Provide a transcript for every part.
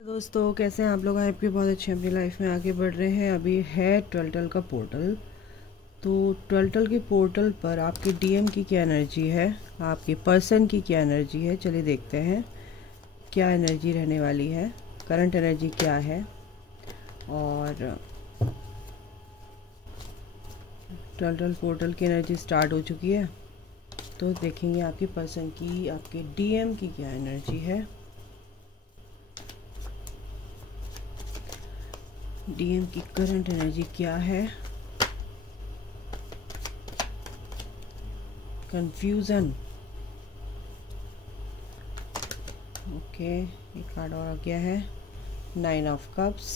दोस्तों, कैसे हैं आप लोग। आपकी बहुत अच्छी अपनी लाइफ में आगे बढ़ रहे हैं। अभी है 12 का पोर्टल। तो 12 के पोर्टल पर आपके डीएम की क्या एनर्जी है, आपके पर्सन की क्या एनर्जी है, चलिए देखते हैं क्या एनर्जी रहने वाली है, करंट एनर्जी क्या है। और 12 पोर्टल की एनर्जी स्टार्ट हो चुकी है, तो देखेंगे आपके पर्सन की, आपके डीएम की क्या एनर्जी है। डीएम की करंट एनर्जी क्या है। कंफ्यूजन। ओके, एक कार्ड और आ गया है, 9 ऑफ कप्स।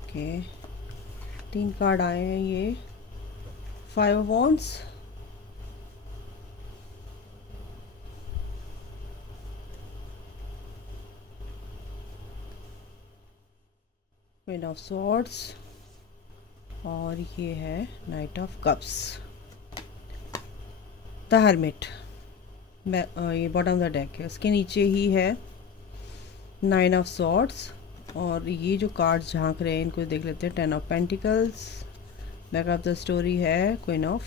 ओके, 3 कार्ड आए हैं, ये 5 of wands, queen of swords, और ये है night of cups. The hermit, ये बॉटम द डेक है, उसके नीचे ही है 9 ऑफ स्वॉर्ड्स। और ये जो कार्ड्स झांक रहे हैं इनको देख लेते हैं। 10 of pentacles, back of the story है queen of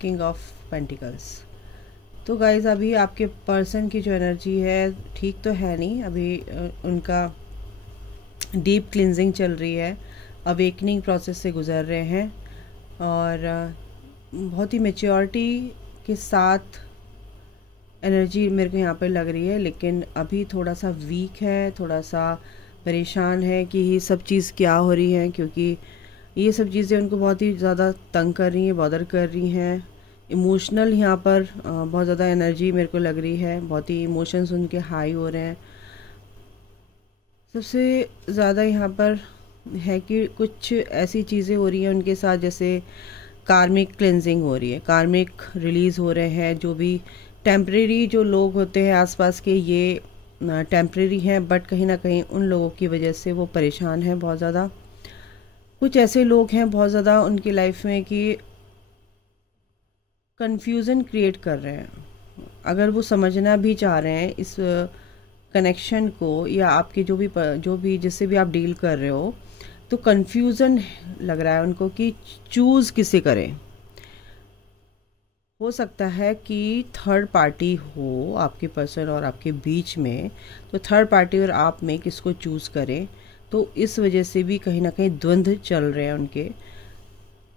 king of pentacles. तो गाइज अभी आपके पर्सन की जो एनर्जी है ठीक तो है नहीं, अभी उनका डीप क्लिनजिंग चल रही है, अवेकनिंग प्रोसेस से गुजर रहे हैं, और बहुत ही मेच्योरिटी के साथ एनर्जी मेरे को यहाँ पे लग रही है। लेकिन अभी थोड़ा सा वीक है, थोड़ा सा परेशान है कि ये सब चीज़ क्या हो रही है, क्योंकि ये सब चीज़ें उनको बहुत ही ज़्यादा तंग कर रही हैं, बॉदर कर रही हैं। इमोशनल यहाँ पर बहुत ज़्यादा एनर्जी मेरे को लग रही है, बहुत ही इमोशंस उनके हाई हो रहे हैं। सबसे ज़्यादा यहाँ पर है कि कुछ ऐसी चीज़ें हो रही हैं उनके साथ, जैसे कार्मिक क्लेंजिंग हो रही है, कार्मिक रिलीज़ हो रहे हैं। जो भी टेम्परेरी जो लोग होते हैं आसपास के, ये टेम्परेरी हैं, बट कहीं ना कहीं उन लोगों की वजह से वो परेशान हैं बहुत ज़्यादा। कुछ ऐसे लोग हैं बहुत ज़्यादा उनकी लाइफ में कि कंफ्यूजन क्रिएट कर रहे हैं। अगर वो समझना भी चाह रहे हैं इस कनेक्शन को, या आपके जो भी जिससे भी आप डील कर रहे हो, तो कंफ्यूजन लग रहा है उनको कि चूज़ किसे करें। हो सकता है कि थर्ड पार्टी हो आपके पर्सन और आपके बीच में, तो थर्ड पार्टी और आप में किसको चूज़ करें। तो इस वजह से भी कहीं ना कहीं द्वंद्व चल रहे हैं उनके,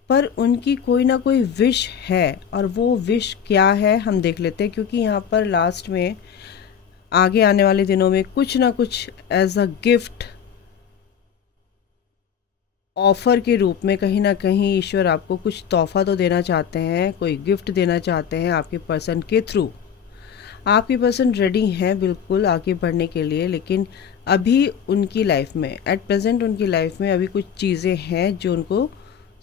पर उनकी कोई ना कोई विश है, और वो विश क्या है हम देख लेते हैं। क्योंकि यहाँ पर लास्ट में आगे आने वाले दिनों में कुछ ना कुछ एज अ गिफ्ट ऑफर के रूप में कहीं ना कहीं ईश्वर आपको कुछ तोहफा तो देना चाहते हैं, कोई गिफ्ट देना चाहते हैं आपके पर्सन के थ्रू। आपके पर्सन रेडी हैं बिल्कुल आगे बढ़ने के लिए, लेकिन अभी उनकी लाइफ में, एट प्रेजेंट उनकी लाइफ में अभी कुछ चीज़ें हैं जो उनको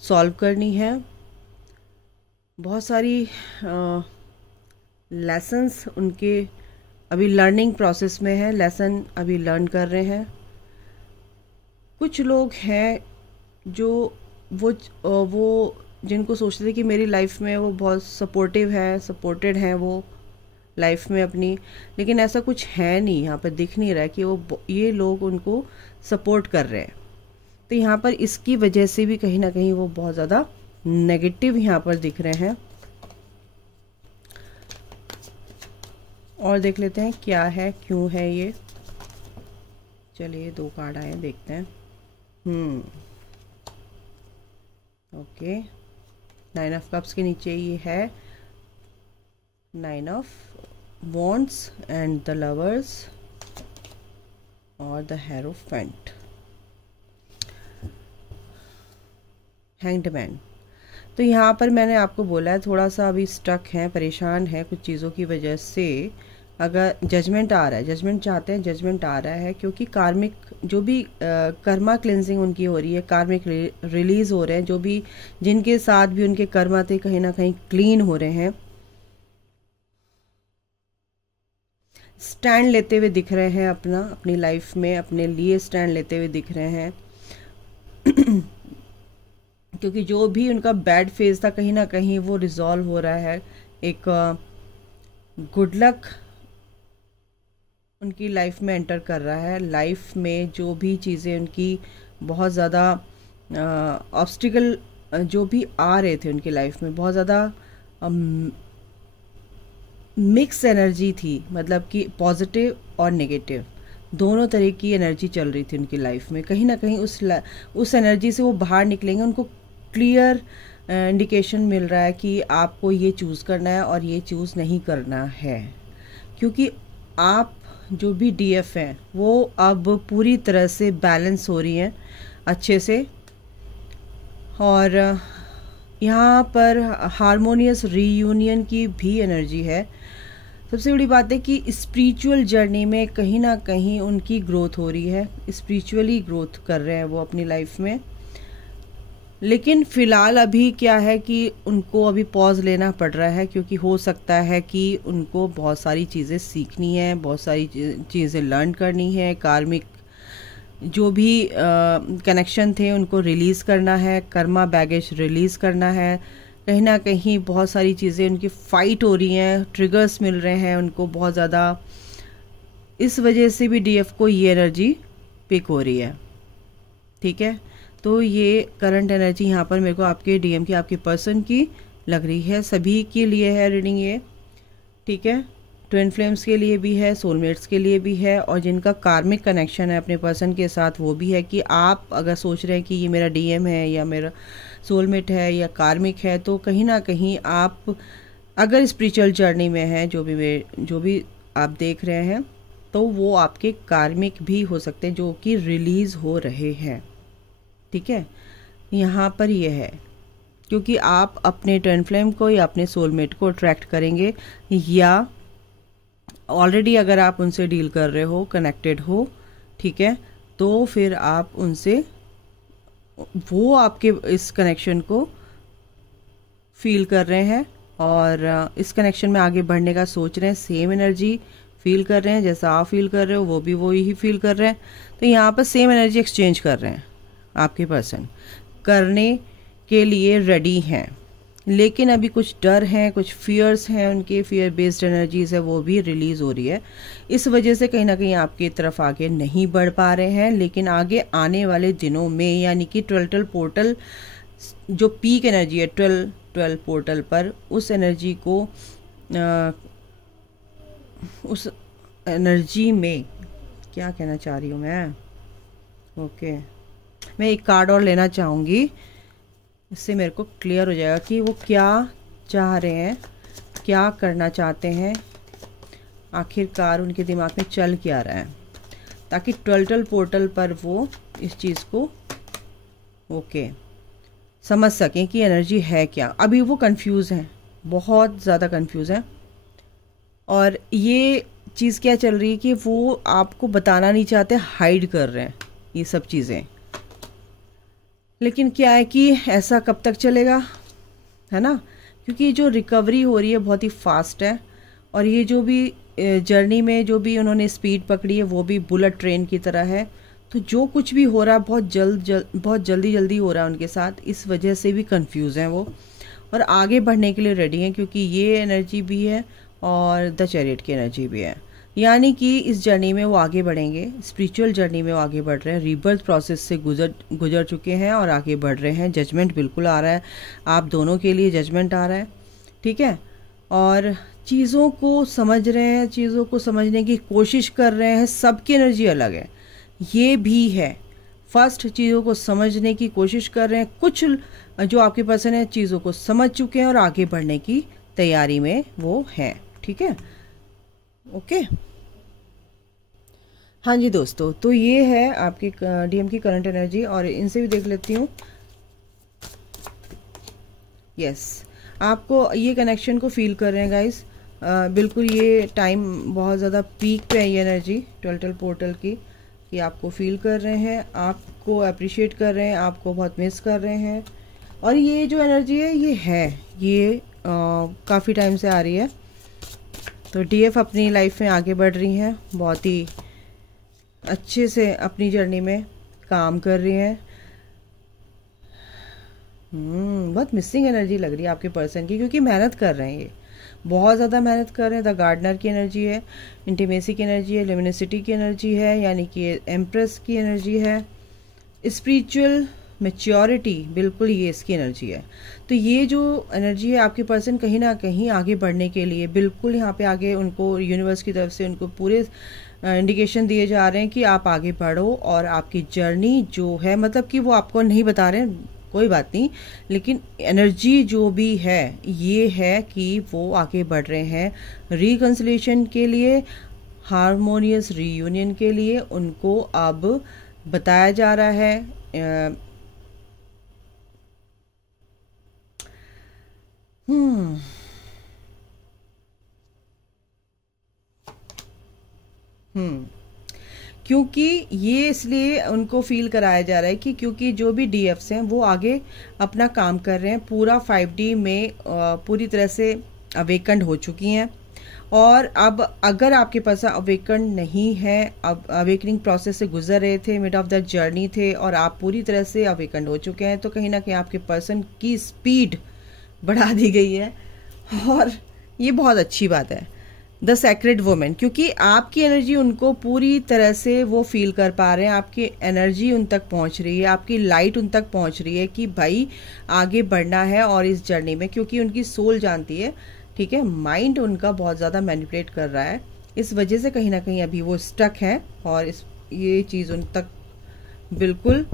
सॉल्व करनी है। बहुत सारी लेसन्स उनके अभी लर्निंग प्रोसेस में है, लेसन अभी लर्न कर रहे हैं। कुछ लोग हैं जो वो जिनको सोचते थे कि मेरी लाइफ में वो बहुत सपोर्टिव है, सपोर्टेड हैं वो लाइफ में अपनी, लेकिन ऐसा कुछ है नहीं, यहाँ पर दिख नहीं रहा है कि ये लोग उनको सपोर्ट कर रहे हैं। तो यहाँ पर इसकी वजह से भी कहीं ना कहीं वो बहुत ज़्यादा नेगेटिव यहाँ पर दिख रहे हैं। और देख लेते हैं क्या है, क्यों है ये। चलिए 2 कार्ड आए, देखते हैं। ओके, 9 ऑफ कप्स के नीचे ये है 9 of wands and the lovers और द हेरोफेंट, हैंग्ड मैन। तो यहाँ पर मैंने आपको बोला है थोड़ा सा अभी स्टक है, परेशान है कुछ चीज़ों की वजह से। अगर जजमेंट आ रहा है, जजमेंट चाहते हैं, जजमेंट आ रहा है, क्योंकि कार्मिक जो भी कर्मा क्लिनजिंग उनकी हो रही है, कार्मिक रिलीज हो रहे हैं, जो भी जिनके साथ भी उनके कर्मा थे कहीं ना कहीं क्लीन हो रहे हैं, स्टैंड लेते हुए दिख रहे हैं, अपनी लाइफ में अपने लिए स्टैंड लेते हुए दिख रहे हैं। क्योंकि जो भी उनका बैड फेज था कहीं ना कहीं वो रिजॉल्व हो रहा है, एक गुड लक उनकी लाइफ में एंटर कर रहा है। लाइफ में जो भी चीज़ें उनकी बहुत ज़्यादा ऑब्स्टिकल जो भी आ रहे थे उनकी लाइफ में, बहुत ज़्यादा मिक्स एनर्जी थी, मतलब कि पॉजिटिव और नेगेटिव दोनों तरह की एनर्जी चल रही थी उनकी लाइफ में। कहीं ना कहीं उस एनर्जी से वो बाहर निकलेंगे। उनको क्लियर इंडिकेशन मिल रहा है कि आपको ये चूज़ करना है और ये चूज़ नहीं करना है, क्योंकि आप जो भी डीएफ हैं वो अब पूरी तरह से बैलेंस हो रही हैं अच्छे से। और यहाँ पर हारमोनियस रीयूनियन की भी एनर्जी है। सबसे बड़ी बात है कि स्पिरिचुअल जर्नी में कहीं ना कहीं उनकी ग्रोथ हो रही है, स्पिरिचुअली ग्रोथ कर रहे हैं वो अपनी लाइफ में। लेकिन फ़िलहाल अभी क्या है कि उनको अभी पॉज लेना पड़ रहा है, क्योंकि हो सकता है कि उनको बहुत सारी चीज़ें सीखनी है, बहुत सारी चीज़ें लर्न करनी है। कार्मिक जो भी कनेक्शन थे उनको रिलीज़ करना है, कर्मा बैगेज रिलीज़ करना है। कहीं ना कहीं बहुत सारी चीज़ें उनकी फाइट हो रही हैं, ट्रिगर्स मिल रहे हैं उनको बहुत ज़्यादा। इस वजह से भी डीएफ को ये एनर्जी पिक हो रही है। ठीक है, तो ये करंट एनर्जी यहाँ पर मेरे को आपके डीएम की, आपके पर्सन की लग रही है। सभी के लिए है रीडिंग ये, ठीक है। ट्विन फ्लेम्स के लिए भी है, सोलमेट्स के लिए भी है, और जिनका कार्मिक कनेक्शन है अपने पर्सन के साथ वो भी है। कि आप अगर सोच रहे हैं कि ये मेरा डीएम है या मेरा सोलमेट है या कार्मिक है, तो कहीं ना कहीं आप अगर स्पिरिचुअल जर्नी में है, जो भी आप देख रहे हैं, तो वो आपके कार्मिक भी हो सकते हैं जो कि रिलीज़ हो रहे हैं। ठीक है, यहाँ पर ये है क्योंकि आप अपने ट्विन फ्लेम को या अपने सोलमेट को अट्रैक्ट करेंगे, या ऑलरेडी अगर आप उनसे डील कर रहे हो, कनेक्टेड हो, ठीक है, तो फिर आप उनसे, वो आपके इस कनेक्शन को फील कर रहे हैं और इस कनेक्शन में आगे बढ़ने का सोच रहे हैं। सेम एनर्जी फील कर रहे हैं, जैसा आप फील कर रहे हो वो भी वही ही फील कर रहे हैं। तो यहाँ पर सेम एनर्जी एक्सचेंज कर रहे हैं, आपके पर्सन करने के लिए रेडी हैं। लेकिन अभी कुछ डर हैं, कुछ फियर्स हैं, उनके फियर बेस्ड एनर्जीज है वो भी रिलीज हो रही है। इस वजह से कहीं ना कहीं आपकी तरफ आगे नहीं बढ़ पा रहे हैं। लेकिन आगे आने वाले दिनों में, यानी कि 12 पोर्टल जो पीक एनर्जी है 12 पोर्टल पर, उस एनर्जी को उस एनर्जी में क्या कहना चाह रही हूँ मैं, ओके, मैं एक कार्ड और लेना चाहूँगी, इससे मेरे को क्लियर हो जाएगा कि वो क्या चाह रहे हैं, क्या करना चाहते हैं, आखिरकार उनके दिमाग में चल क्या रहा है, ताकि 12 पोर्टल पर वो इस चीज़ को ओके समझ सकें कि एनर्जी है क्या। अभी वो कंफ्यूज हैं, बहुत ज़्यादा कंफ्यूज हैं। और ये चीज़ क्या चल रही है कि वो आपको बताना नहीं चाहते, हाइड कर रहे हैं ये सब चीज़ें। लेकिन क्या है कि ऐसा कब तक चलेगा, है ना, क्योंकि जो रिकवरी हो रही है बहुत ही फास्ट है। और ये जो भी जर्नी में जो भी उन्होंने स्पीड पकड़ी है वो भी बुलेट ट्रेन की तरह है। तो जो कुछ भी हो रहा है बहुत जल्दी हो रहा है उनके साथ। इस वजह से भी कंफ्यूज हैं वो, और आगे बढ़ने के लिए रेडी हैं, क्योंकि ये एनर्जी भी है और द चैरियट की एनर्जी भी है। यानी कि इस जर्नी में वो आगे बढ़ेंगे, स्पिरिचुअल जर्नी में वो आगे बढ़ रहे हैं, रीबर्थ प्रोसेस से गुजर चुके हैं और आगे बढ़ रहे हैं। जजमेंट बिल्कुल आ रहा है, आप दोनों के लिए जजमेंट आ रहा है, ठीक है। और चीज़ों को समझ रहे हैं, चीज़ों को समझने की कोशिश कर रहे हैं। सबकी एनर्जी अलग है, ये भी है। फर्स्ट चीज़ों को समझने की कोशिश कर रहे हैं, कुछ जो आपके पर्सन है चीज़ों को समझ चुके हैं और आगे बढ़ने की तैयारी में वो हैं, ठीक है, ओके। हाँ जी दोस्तों, तो ये है आपकी डीएम की करंट एनर्जी। और इनसे भी देख लेती हूँ। यस, आपको ये कनेक्शन को फील कर रहे हैं गाइस, बिल्कुल ये टाइम बहुत ज़्यादा पीक पे है ये एनर्जी 12 पोर्टल की, कि आपको फील कर रहे हैं, आपको अप्रिशिएट कर रहे हैं, आपको बहुत मिस कर रहे हैं। और ये जो एनर्जी है ये काफ़ी टाइम से आ रही है। तो डीएफ अपनी लाइफ में आगे बढ़ रही हैं, बहुत ही अच्छे से अपनी जर्नी में काम कर रही हैं। बहुत मिसिंग एनर्जी लग रही है आपके पर्सन की, क्योंकि मेहनत कर रहे हैं ये, बहुत ज़्यादा मेहनत कर रहे हैं। द गार्डनर की एनर्जी है, इंटीमेसी की एनर्जी है, ल्यूमिनिसिटी की एनर्जी है, यानी कि एम्प्रेस की एनर्जी है, स्पिरिचुअल मैच्योरिटी, बिल्कुल ये इसकी एनर्जी है। तो ये जो एनर्जी है आपके पर्सन कहीं ना कहीं आगे बढ़ने के लिए बिल्कुल यहाँ पे आगे उनको यूनिवर्स की तरफ से उनको पूरे इंडिकेशन दिए जा रहे हैं कि आप आगे बढ़ो और आपकी जर्नी जो है, मतलब कि वो आपको नहीं बता रहे हैं, कोई बात नहीं, लेकिन एनर्जी जो भी है ये है कि वो आगे बढ़ रहे हैं रिकंसिलिएशन के लिए, हारमोनियस रीयूनियन के लिए। उनको अब बताया जा रहा है क्योंकि ये इसलिए उनको फील कराया जा रहा है कि क्योंकि जो भी डीएफ्स हैं वो आगे अपना काम कर रहे हैं, पूरा 5D में पूरी तरह से अवेकंड हो चुकी हैं। और अब अगर आपके पास अवेकंड नहीं है, अब अवेकनिंग प्रोसेस से गुजर रहे थे, मिड ऑफ द जर्नी थे और आप पूरी तरह से अवेकंड हो चुके हैं, तो कहीं ना कहीं आपके पर्सन की स्पीड बढ़ा दी गई है और ये बहुत अच्छी बात है। द सेक्रेड वुमेन, क्योंकि आपकी एनर्जी उनको पूरी तरह से वो फील कर पा रहे हैं, आपकी एनर्जी उन तक पहुंच रही है, आपकी लाइट उन तक पहुंच रही है कि भाई आगे बढ़ना है और इस जर्नी में, क्योंकि उनकी सोल जानती है, ठीक है। माइंड उनका बहुत ज़्यादा मैनिपुलेट कर रहा है, इस वजह से कहीं ना कहीं अभी वो स्टक है और ये चीज़ उन तक बिल्कुल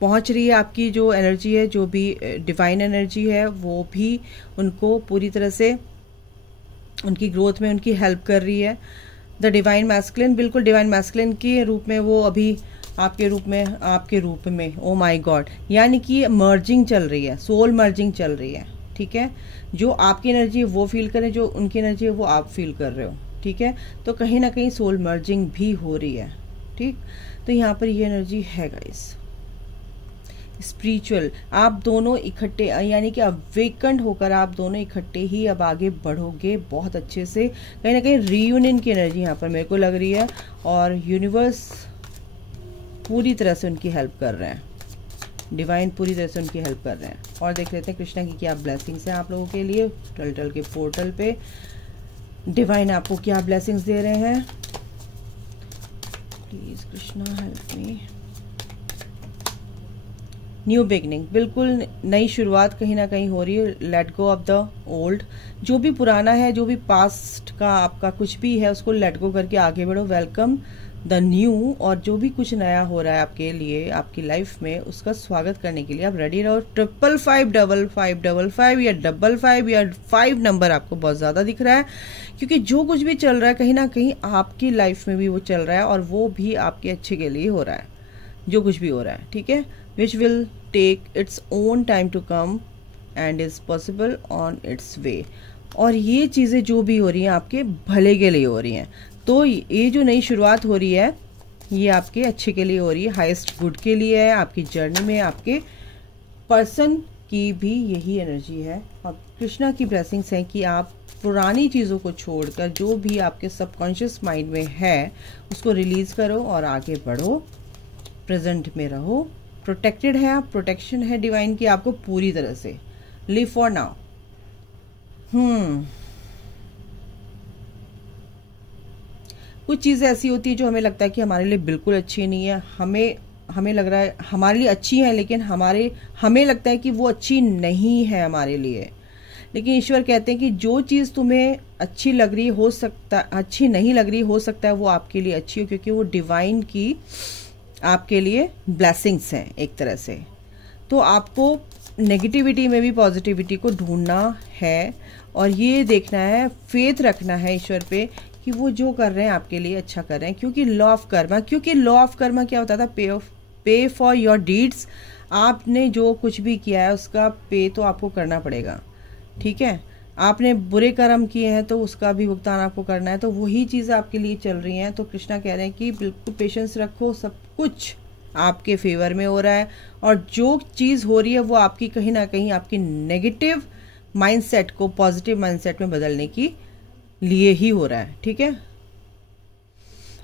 पहुंच रही है। आपकी जो एनर्जी है, जो भी डिवाइन एनर्जी है, वो भी उनको पूरी तरह से उनकी ग्रोथ में उनकी हेल्प कर रही है। द डिवाइन मैस्कुलिन, बिल्कुल डिवाइन मैस्कुलिन के रूप में वो अभी आपके रूप में ओ माय गॉड, यानी कि मर्जिंग चल रही है, सोल मर्जिंग चल रही है, ठीक है। जो आपकी एनर्जी है वो फील करें, जो उनकी एनर्जी है वो आप फील कर रहे हो, ठीक है। तो कहीं ना कहीं सोल मर्जिंग भी हो रही है, ठीक। तो यहाँ पर ये एनर्जी है गाइस, स्पिरिचुअल, आप दोनों इकट्ठे, यानी कि अवेकंड होकर आप दोनों इकट्ठे ही अब आगे बढ़ोगे बहुत अच्छे से। कहीं ना कहीं रीयूनियन की एनर्जी यहाँ पर मेरे को लग रही है और यूनिवर्स पूरी तरह से उनकी हेल्प कर रहे हैं, डिवाइन पूरी तरह से उनकी हेल्प कर रहे हैं। और देख लेते हैं कृष्णा की क्या ब्लेसिंग्स हैं आप लोगों के लिए। टर्टल के पोर्टल पे डिवाइन आपको क्या ब्लेसिंग्स दे रहे हैं, please Krishna help me. New beginning, बिल्कुल नई शुरुआत कहीं ना कहीं हो रही है। Let go of the old, जो भी पुराना है, जो भी पास्ट का आपका कुछ भी है, उसको लेट गो करके आगे बढ़ो। वेलकम द न्यू, और जो भी कुछ नया हो रहा है आपके लिए आपकी लाइफ में, उसका स्वागत करने के लिए आप रेडी रहो। 5555555 या 55 या 5 नंबर आपको बहुत ज़्यादा दिख रहा है, क्योंकि जो कुछ भी चल रहा है कहीं ना कहीं आपकी लाइफ में भी वो चल रहा है और वो भी आपके अच्छे के लिए हो रहा है, जो कुछ भी हो रहा है, ठीक है। which will take its own time to come and is possible on its way। और ये चीज़ें जो भी हो रही हैं आपके भले के लिए हो रही हैं। तो ये जो नई शुरुआत हो रही है ये आपके अच्छे के लिए हो रही है, हाईएस्ट गुड के लिए है। आपकी जर्नी में आपके पर्सन की भी यही एनर्जी है और कृष्णा की ब्लेसिंग्स हैं कि आप पुरानी चीज़ों को छोड़कर जो भी आपके सबकॉन्शियस माइंड में है उसको रिलीज़ करो और आगे बढ़ो, प्रेजेंट में रहो। प्रोटेक्टेड है आप, प्रोटेक्शन है डिवाइन की आपको पूरी तरह से। Live for now. कुछ चीज़ें ऐसी होती है जो हमें लगता है कि हमारे लिए बिल्कुल अच्छी नहीं है, हमें लग रहा है हमारे लिए अच्छी है, लेकिन हमें लगता है कि वो अच्छी नहीं है हमारे लिए। लेकिन ईश्वर कहते हैं कि जो चीज़ तुम्हें अच्छी लग रही हो सकता, अच्छी नहीं लग रही हो सकता है वो आपके लिए अच्छी हो, क्योंकि वो डिवाइन की आपके लिए ब्लेसिंग्स हैं एक तरह से। तो आपको नेगेटिविटी में भी पॉजिटिविटी को ढूंढना है और ये देखना है, फेथ रखना है ईश्वर पे कि वो जो कर रहे हैं आपके लिए अच्छा कर रहे हैं। क्योंकि लॉ ऑफ कर्मा क्या होता था, पे फॉर योर डीड्स। आपने जो कुछ भी किया है उसका पे तो आपको करना पड़ेगा, ठीक है। आपने बुरे कर्म किए हैं तो उसका भी भुगतान आपको करना है। तो वही चीज़ आपके लिए चल रही हैं। तो कृष्णा कह रहे हैं कि बिल्कुल पेशेंस रखो, सब कुछ आपके फेवर में हो रहा है और जो चीज़ हो रही है वो आपकी कहीं ना कहीं आपकी नेगेटिव माइंडसेट को पॉजिटिव माइंडसेट में बदलने की लिए ही हो रहा है, ठीक है।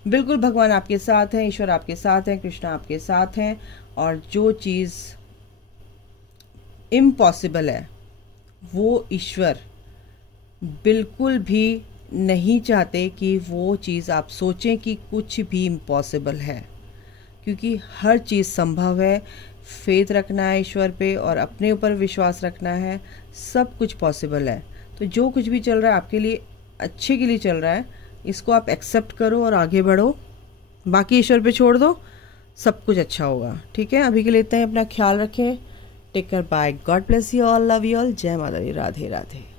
बिल्कुल भगवान आपके साथ हैं, ईश्वर आपके साथ हैं, कृष्णा आपके साथ हैं और जो चीज़ इम्पॉसिबल है वो ईश्वर बिल्कुल भी नहीं चाहते कि वो चीज़ आप सोचें कि कुछ भी इम्पॉसिबल है, क्योंकि हर चीज़ संभव है। फेथ रखना है ईश्वर पे और अपने ऊपर विश्वास रखना है, सब कुछ पॉसिबल है। तो जो कुछ भी चल रहा है आपके लिए अच्छे के लिए चल रहा है, इसको आप एक्सेप्ट करो और आगे बढ़ो, बाकी ईश्वर पे छोड़ दो, सब कुछ अच्छा होगा। ठीक है, अभी के लिए इतना ही, अपना ख्याल रखें। Take care, bye, God bless you all, love you all, जय माता दी, राधे राधे।